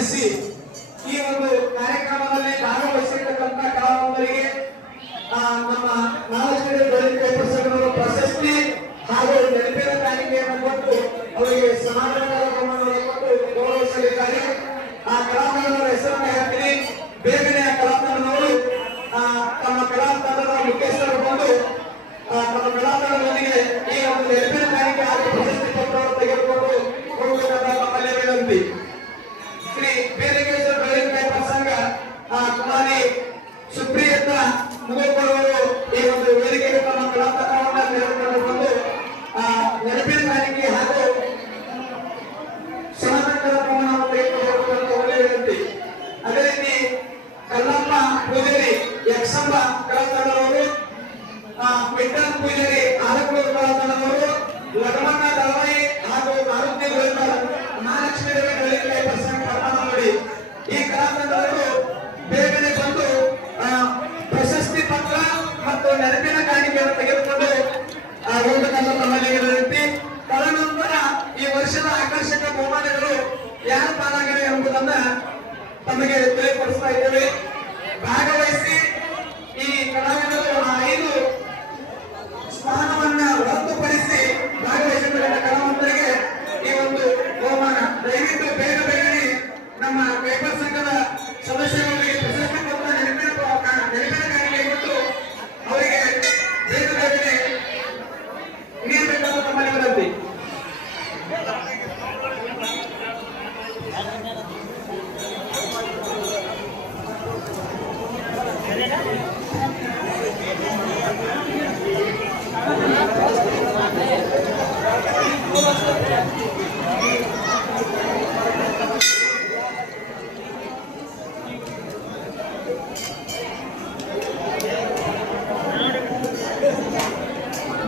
ಸ್ಪಂದಿಸಿ ಈ ಒಂದು ಕಾರ್ಯಕ್ರಮದಲ್ಲಿ ಭಾಗವಹಿಸಿರ್ತಕ್ಕಂಥ ಕಲಾವಂತರಿಗೆ ನಮ್ಮ ನಾಲ್ಕು ಪೇಪರ್ಸ್ ಪ್ರಶಸ್ತಿ ಹಾಗೂ ನೆನಪಿನ ಕಾಣಿಕೆಯನ್ನು ಕೊಟ್ಟು ಅವರಿಗೆ ಸಮಾಧಾನಕರ ಪ್ರಮಾಣವನ್ನು ಕೊಟ್ಟು ಗೌರವಿಸಲಿದ್ದಾರೆ. ಆ ಕಲಾವಿದರ ಹೆಸರನ್ನು ಹೇಳ್ತೀನಿ. ಬೇಗನೆ ಆ ಕಲಾವಿದರವರು ತಮ್ಮ ಕಲಾತಂಡದ ಮುಖ್ಯಸ್ಥರು ಬಂದು ತಮ್ಮ ಕಲಾತಂಡದೊಂದಿಗೆ ಈ ಒಂದು ನೆನಪಿನ ಕಾಣಿಕೆ ಹಾಗೂ ಪ್ರಶಸ್ತಿ ಪತ್ರವನ್ನು ತೆಗೆದುಕೊಂಡು ಹೋಗಬೇಕಾದ ತಮ್ಮಲ್ಲಿ ವಿನಂತಿ. ಶ್ರೀ ಬೇಲಿಗೇಶ್ವರ ಬೆಳಗಾವಿ ಪ್ರಸಂಗ ಕುಮಾರಿ ಸುಪ್ರಿಯತ ಮುಗೋಪುರವರು ಈ ಒಂದು ವೇದಿಕೆಗೆ ತಮ್ಮ ಕಲಾತಂಡವನ್ನು ತೆಗೆದುಕೊಂಡು ಬಂದು ನೆನಪಿನ ಕಾಣಿಕೆ ಹಾಗೂ ಸಮಾಧಾನಕರ ಪ್ರಮಾಣವನ್ನು ತೆಗೆದುಕೊಂಡು ಒಳ್ಳೆಯ ವಿನಂತಿ. ಅದೇ ರೀತಿ ಕಲ್ಲಪ್ಪ ಪೂಜಾರಿ ಯಕ್ಷಂಬ ಕಲಾತಂಡದವರು, ವಿಠಲ್ ಪೂಜಾರಿ ಆಲಕೂರು ಕಲಾತಂಡದವರು, ಲಗಮಣ್ಣ ದಳವಾಯಿ ಹಾಗೂ ಮಾರುತಿ ಮಹಾಲಕ್ಷ್ಮೀ ದೇವಿ ಬೆಳಗಾವಿ ಪ್ರಸಂಗ ಕರ್ನಾಟಕದಲ್ಲಿ ಈ ಕಲಾತಂಡದವರು ಬೇಗನೆ ಬಂದು ಪ್ರಶಸ್ತಿ ಪತ್ರ ಮತ್ತು ನೆನಪಿನ ಕಾಣಿಕೆಯನ್ನು ತೆಗೆದುಕೊಂಡು ಹೋಗಬೇಕಂತ ತಮ್ಮಲ್ಲಿ ವಿನಂತಿ. ತದನಂತರ ಈ ವರ್ಷದ ಆಕರ್ಷಕ ಬಹುಮಾನಗಳು ಯಾರ ಪಾಲಾಗಿವೆ ಎಂಬುದನ್ನ ತಮಗೆ ತಿಳಿಪಡಿಸ್ತಾ ಇದ್ದೇವೆ. ಭಾಗವಹಿಸಿ ಈ ಕಲಾವಿದರು 5 ಸ್ಥಾನವನ್ನ ಹೊರತುಪಡಿಸಿ ಭಾಗವಹಿಸಿದ ಕಲಾವಂತರಿಗೆ ಈ ಒಂದು ಬಹುಮಾನ. ದಯವಿಟ್ಟು ಬೇಗನೆ ನಮ್ಮ ಪೇಪರ್ ಸಂಘದ ಸದಸ್ಯರಿಗೆ ಪ್ರಶಸ್ತಿ ಪತ್ರ ನೆನಪಿನ ಕಾಣಿಕೆ ಕೊಟ್ಟು ಅವರಿಗೆ ಬೇಗನೆ ನೀಡಬೇಕಂತ ತಮ್ಮಲ್ಲಿ ವಿನಂತಿ.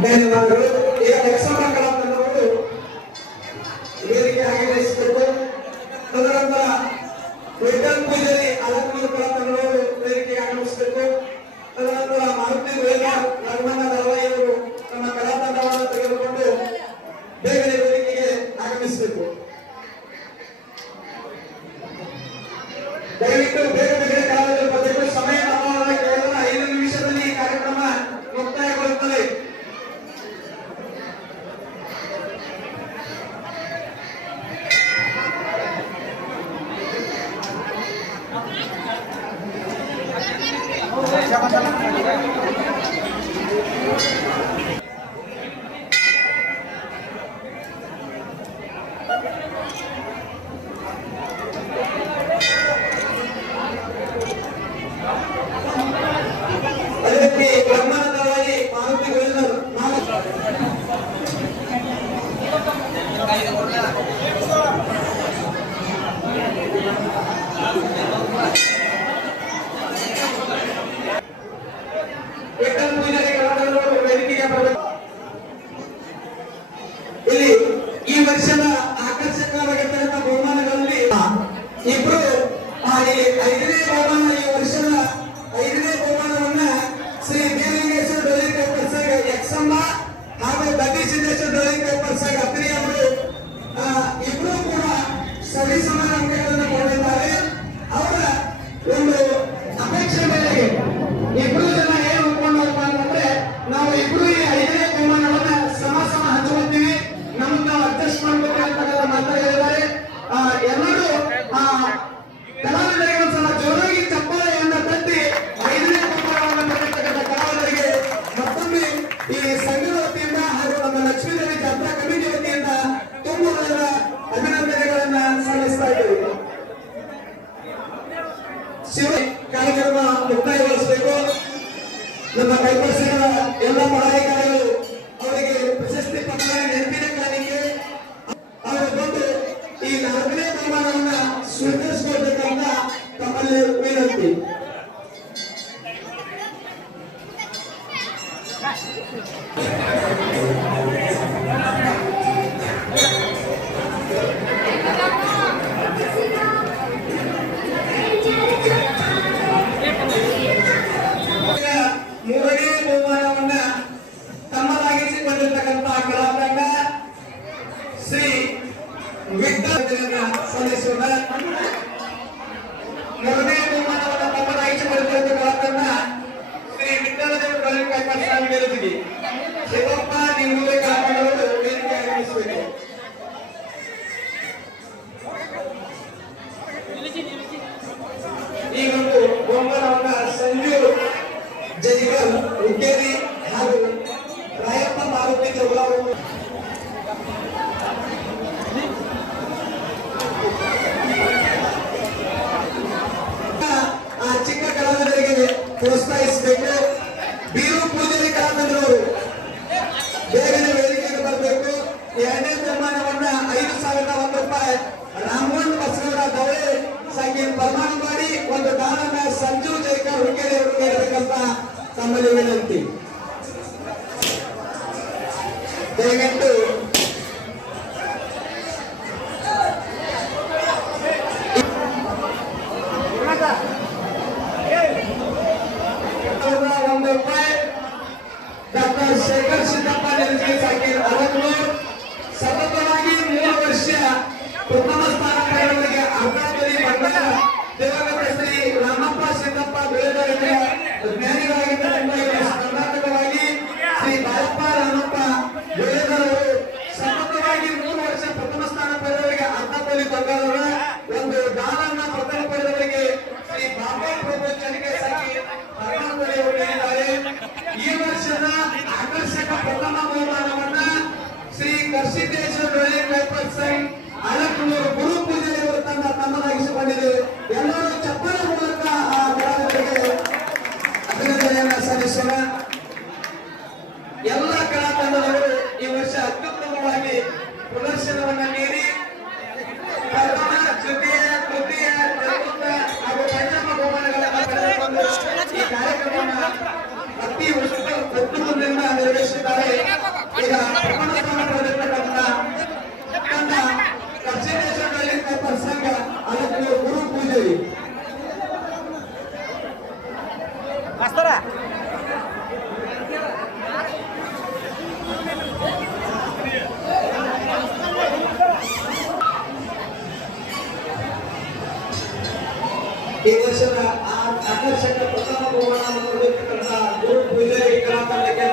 ಧನ್ಯವಾದಗಳು. ಈಗ ಯಕ್ಷಂಬ ಕಲಾತಂಡವರು ವೇದಿಕೆ ಆಗಮಿಸಬೇಕು. ತದನಂತರ ವಿಠಲ್ ಪೂಜಾರಿ ಆಲಕೂರು ಕಲಾತಂಡವರು ವೇದಿಕೆಗೆ ಆಗಮಿಸಬೇಕು. ತದನಂತರ ಮಾರುತಿ ಲಗಮಣ್ಣ ದಳವಾಯಿ ಅವರು ತಮ್ಮ ಕಲಾತಂಡವನ್ನು ತೆಗೆದುಕೊಂಡು ಬೇಗನೆ ವೇದಿಕೆಗೆ ಆಗಮಿಸಬೇಕು. ದಯವಿಟ್ಟು ಬೇಗನೆ ಕಲಾವಿದರು ಬರಬೇಕು. ಸಮಯ ಕೇವಲ 5 ನಿಮಿಷದಲ್ಲಿ ಈ ಕಾರ್ಯಕ್ರಮ ಮುಕ್ತಾಯಗೊಳ್ಳುತ್ತದೆ. ಅದಕ್ಕೆ ಬ್ರಹ್ಮನದವಾಗಿ ಮಾರುತಿ ಗೋವಿಂದರು ವಿಠಲ್ ಪೂಜಾರಿ ಕಲಾವಿದರು ವೇದಿಕೆಗೆ ಬರಬೇಕು. ಇಲ್ಲಿ ಈ ವರ್ಷದ ಆಕರ್ಷಕವಾಗಿರ್ತಕ್ಕಂಥ ಬಹುಮಾನಗಳಲ್ಲಿ ಇಬ್ರು 5ನೇ ಬಹುಮಾನ, ಈ ವರ್ಷದ 5ನೇ ಬಹುಮಾನವನ್ನ ಶ್ರೀ ಬೇಲಿಗೇಶ್ವರ ಬೆಳಗಾವಿ ಪ್ರಸಂಗ ಯಕ್ಷಂಬ ಹಾಗೂ ಗಟ್ಟಿಸಿದ್ದೇಶ್ವರ ಬೆಳಗಾವಿ ಪ್ರಸಂಗ ಅತ್ರಿ ಅವರು ಇಬ್ರು ಕೂಡ ಸರಿ ಸಮಾನ ಅಂಕಗಳನ್ನು ಕೊಟ್ಟಿದ್ದಾರೆ. ಅವರ ಒಂದು ಅಪೇಕ್ಷೆ ಮೇರೆಗೆ ಇಬ್ರು ಜನ ಏನು ಒಪ್ಕೊಂಡಪ್ಪ ಅಂತಂದ್ರೆ ನಾವು ಇಬ್ರು ಈ 5ನೇ ಬಹುಮಾನವನ್ನ ಸಮ ಹಂಚುವಂತೀವಿ, ನಮ್ಮನ್ನ ಅಡ್ಜಸ್ಟ್ ಮಾಡ್ಬೇಕು ಅಂತಕ್ಕಂಥ ಮಾತಾಡಿದ್ದಾರೆ. ಎಲ್ಲರೂ ಕಲಾವಿದರಿಗೆ ಒಂದ್ಸಲ ಜೋರಾಗಿ ಚಪ್ಪಾಳೆಯನ್ನ ತಟ್ಟಿ 5ನೇ ಬಹುಮಾನವನ್ನು ಪಡೆದಿರ್ತಕ್ಕಂಥ ಕಲಾವಿದರಿಗೆ ಮತ್ತೊಮ್ಮೆ ಈ ಸಂಘದ ವತಿಯಿಂದ ಹಾಗೂ ನಮ್ಮ ಲಕ್ಷ್ಮೀದೇವಿ ಜಾತ್ರಾ ಕಮಿಟಿ ವತಿಯಿಂದ ತುಂಬ ಅಭಿನಂದನೆಗಳನ್ನ ಸಲ್ಲಿಸ್ತಾ ಇದ್ದೇವೆ. ಕಾರ್ಯಕ್ರಮ ಮುಕ್ತಾಯಗೊಳಿಸಬೇಕು. ನಮ್ಮ ಕೈಪರಿಸಿದ ಎಲ್ಲ ಪದಾಧಿಕಾರಿಗಳು ಅವರಿಗೆ ಪ್ರಶಸ್ತಿ ಪತ್ರ ನೆನಪಿನ ಕಾಣಿಕೆ ಅವರು ಬಂದು ಈ 4ನೇ ಬಹುಮಾನವನ್ನ ಸ್ವೀಕರಿಸಿಕೊಳ್ಬೇಕಂತ ತಮ್ಮಲ್ಲಿ ವಿನಂತಿ. ಶ್ರೀ ವಿಠಲ್ ಸಲ್ಲಿಸೋಣ. ಮೊದಲನೇ ಬಹುಮಾನವನ್ನು ತಮ್ಮದಾಗಿಸಿಕೊಳ್ಳುತ್ತಿರುವ ಶ್ರೀ ವಿಠ್ಠಲದೇವ ಕೈಪಾಟ ಸ್ವಾಮಿ ಮೇಲುದಿಗೆ ಶಿವಪ್ಪ ನಿಂಗುವೆ ಕಲಾಕಂಡವರು ವೇದಿಕೆ ಆಗಮಿಸಬೇಕು. ಈ ಒಂದು ಬಹುಮಾನವನ್ನ ಸಂಜು ಜಜಿಗಲ್ ಹುಕ್ಕೇರಿ ಹಾಗೂ ರಾಯಪ್ಪ ಮಾರುತಿ ಜಗಳವರು ಆ ಚಿಕ್ಕ ಕಲಾವಿದರಿಗೆ ಪ್ರೋತ್ಸಾಹಿಸಬೇಕು. ಬೀರು ಪೂಜಾರಿ ಕಲಾವಿದರವರು ಬೇಗನೆ ವೇದಿಕೆಗೆ ಬರಬೇಕು. ಎರಡನೇ ಬಹುಮಾನವನ್ನ 5,001 ರೂಪಾಯಿ ರಾಮಗೊಂಡ್ ಬಸವರ ದವಳೆ ಸಂಖ್ಯೆ ಪ್ರಮಾಣ ಮಾಡಿ ಒಂದು ದಾನನ ಸಂಜು ಜೈಕರ್ ಹುಕ್ಕೇರಿ ಅವರು ನೀಡಬೇಕಂತ ತಮ್ಮಲ್ಲಿ ವಿನಂತಿ. ದಯವಿಟ್ಟು ಡಾಕ್ಟರ್ ಶೇಖರ್ ಸಿದ್ದಪ್ಪ ನೆಲಗಿ ಸಂಖ್ಯೆ 63 ಸತತವಾಗಿ 3 ವರ್ಷ ಪ್ರಥಮ ಸ್ಥಾನ ಪಡೆದವರಿಗೆ ಅರ್ಧಾಂತರಿ ಬಂದಾಗ ದಿವಂಗತ ಶ್ರೀ ರಾಮಪ್ಪ ಸಿದ್ದಪ್ಪ ಬೆಳೆದವರಿಗೆ ಜ್ಞಾನಿಗಳಾಗಿದ್ದ ಕರ್ನಾಟಕವಾಗಿ ಶ್ರೀ ಬಾಳಪ್ಪ ರಾಮಪ್ಪ ಬೆಳೆದವರು ಸತತವಾಗಿ 3 ವರ್ಷ ಪ್ರಥಮ ಸ್ಥಾನ ಪಡೆದವರಿಗೆ ಅರ್ಧಾಂತರಿ ಬಂಗಾರರ ಒಂದು ದಾನನ್ನ ಪ್ರಥಮ ಪಡೆದವರಿಗೆ ಶ್ರೀ ಬಾಬಾ ಪ್ರಭು ಚನಿಕೆ ಸಂಖ್ಯೆ 14 ಅವರು ನೀಡಿದ್ದಾರೆ. ಈ ವರ್ಷದ ಆಕರ್ಷಕ ಪ್ರಥಮ ಬಹುಮಾನವನ್ನ ಶ್ರೀ ಕರ್ಸಿದ್ದೇಶ್ವರ ಅಳಕನೂರು ಗುರು ಪೂಜೆಯವರು ತಮ್ಮದಾಗಿಸಿಕೊಂಡಿದೆ. ಎಲ್ಲರೂ ಚಪ್ಪಲ ಮೂಲಕ ಆ ಕಲಾವಿದರಿಗೆ ಅಭಿನಂದನೆಯನ್ನ ಸಲ್ಲಿಸೋಣ. ಎಲ್ಲ ಕಲಾ ತಂಡದವರು ಈ ವರ್ಷ ಅತ್ಯುತ್ತಮವಾಗಿ ಪ್ರದರ್ಶನವನ್ನ ನೀಡಿ ಪ್ರಥಮ, ತೃತೀಯ, ತೃತೀಯ, ಚತುರ್ಥ ಹಾಗೂ ಪಂಚಮ ಬಹುಮಾನಗಳನ್ನು ಪಡೆದುಕೊಂಡು ಈ ಕಾರ್ಯಕ್ರಮವನ್ನು ಅತಿ ಉತ್ಸಾಹದಿಂದ ನಿರ್ವಹಿಸಿದ್ದಾರೆ. ಈಗ ಪ್ರಥಮ ಸ್ಥಾನ ಪಡೆದಿರ್ತಕ್ಕಂಥ ಕರ್ಸಿದ್ದೇಶ್ವರ ಸಂಘ ಅಳಕನೂರು ಗುರು ಪೂಜಾರಿ ಈ ವರ್ಷದ ಆಕರ್ಷಕ ಪ್ರಥಮ ಬಹುಮಾನವನ್ನು ಪಡೆದಿರ್ತಕ್ಕಂಥ ಗುರು ಪೂಜಾರಿ ಕಲಾ ತಂಡಕ್ಕೆ